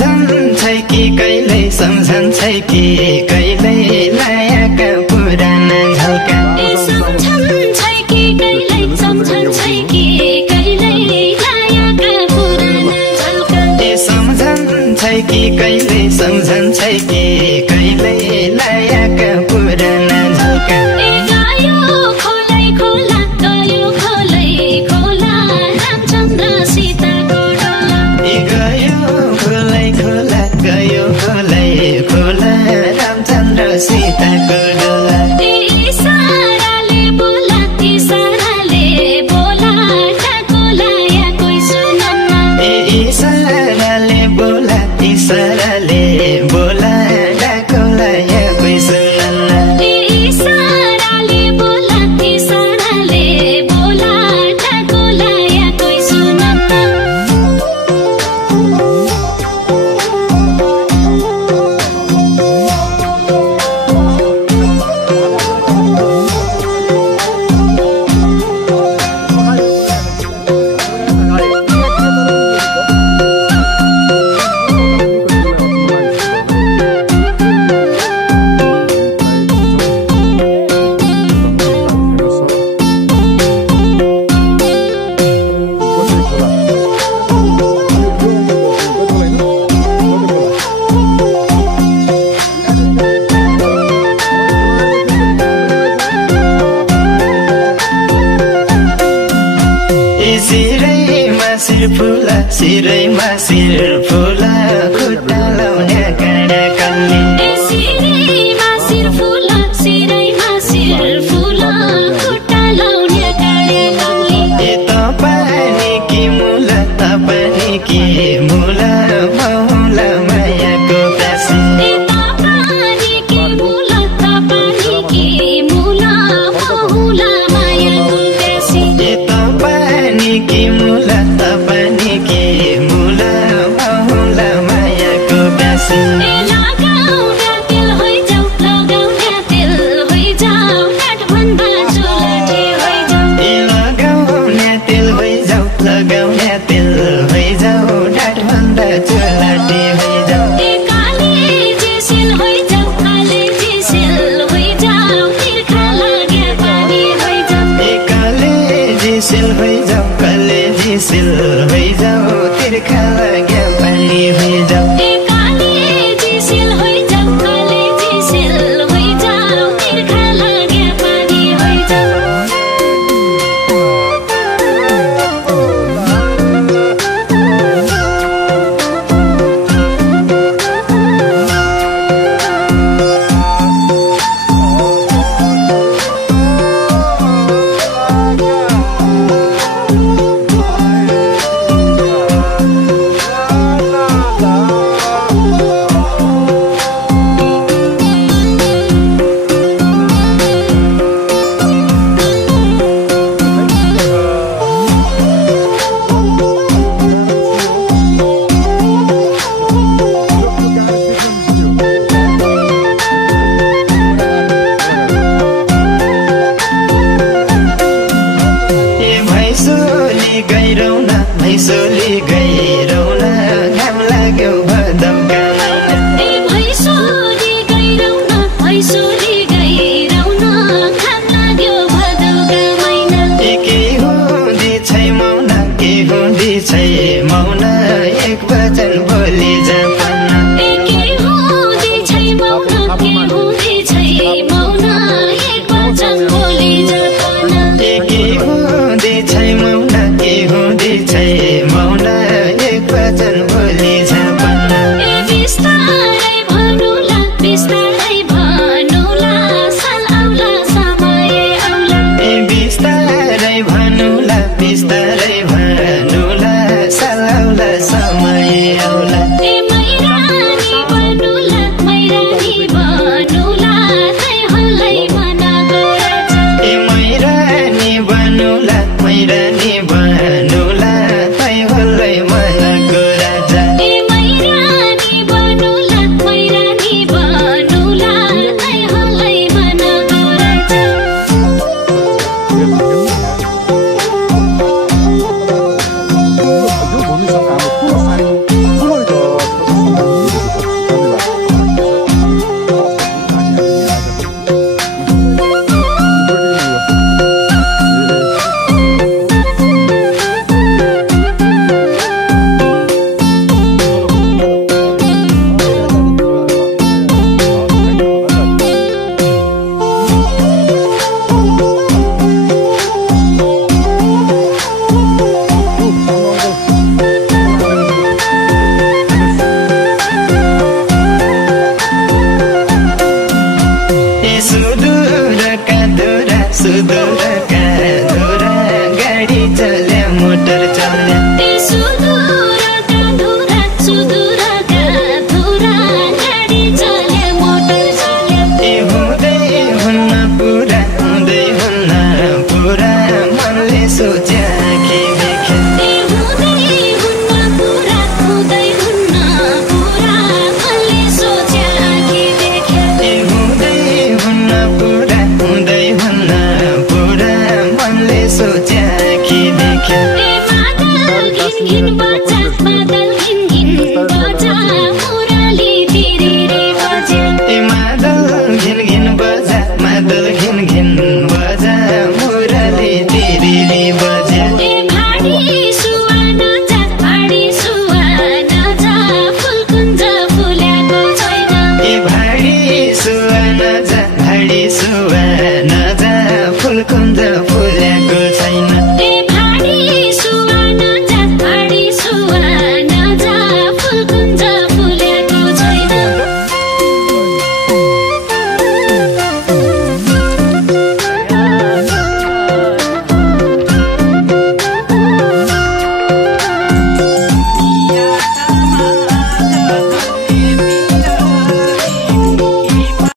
सम्झन्छ कि कहिल्यै सम्झन्छ कि कहिल्यै लायाका पुराना झल्का सम्झन्छ कि कहिल्यै सम्झन्छ कि कहिल्यै लायाका पुराना झल्का सम्झन्छ कि कहिल्यै सम्झन्छ कि कहिल्यै लायाका पुराना झल्का गयो खोलै खोला गयो खोलै खोला रामचन्द्र सीताको डोला गयो खोलै खोला गयो खोलै खोला रामचन्द्र सीताको डोला इसाराले बोला डाको लाया कोही सुनन्न इसाराले बोला डाको लाया कोही सुनन्न इसाराले बोला डाको लाया कोही सुनन्न सिरैमा सिर फुला खुट्टा लाउने काँडा कल्ली सिरैमा सिर फुला खुट्टा लाउने काँडा कल्ली तपाईँ कि मुला बहुला मायाको प्यासी तपाईँ कि मुला बहुला मायाको प्यासी तपाईँ कि मुला बहुला मायाको प्यासी लगाउने तेल होइजाऊ डाँटभन्दा चुलाठी होइजाऊ लगाउने तेल होइजाऊ डाँटभन्दा चुलाठी होइजाऊ काले जिसिल होइजाऊ तिर्खा लाग्या पानी होइजाऊ काले जिसिल होइजाऊ तिर्खा लाग्या पानी होइजाऊ काले जिसिल होइजाऊ तिर्खा लाग्या पानी होइजाऊ भैँसोली गइरौन घाम लाग्यो भदमका भैँसोली गइरौन घाम लाग्यो भदमका महिना के हुँदी छै मौन एक वचन बोली जा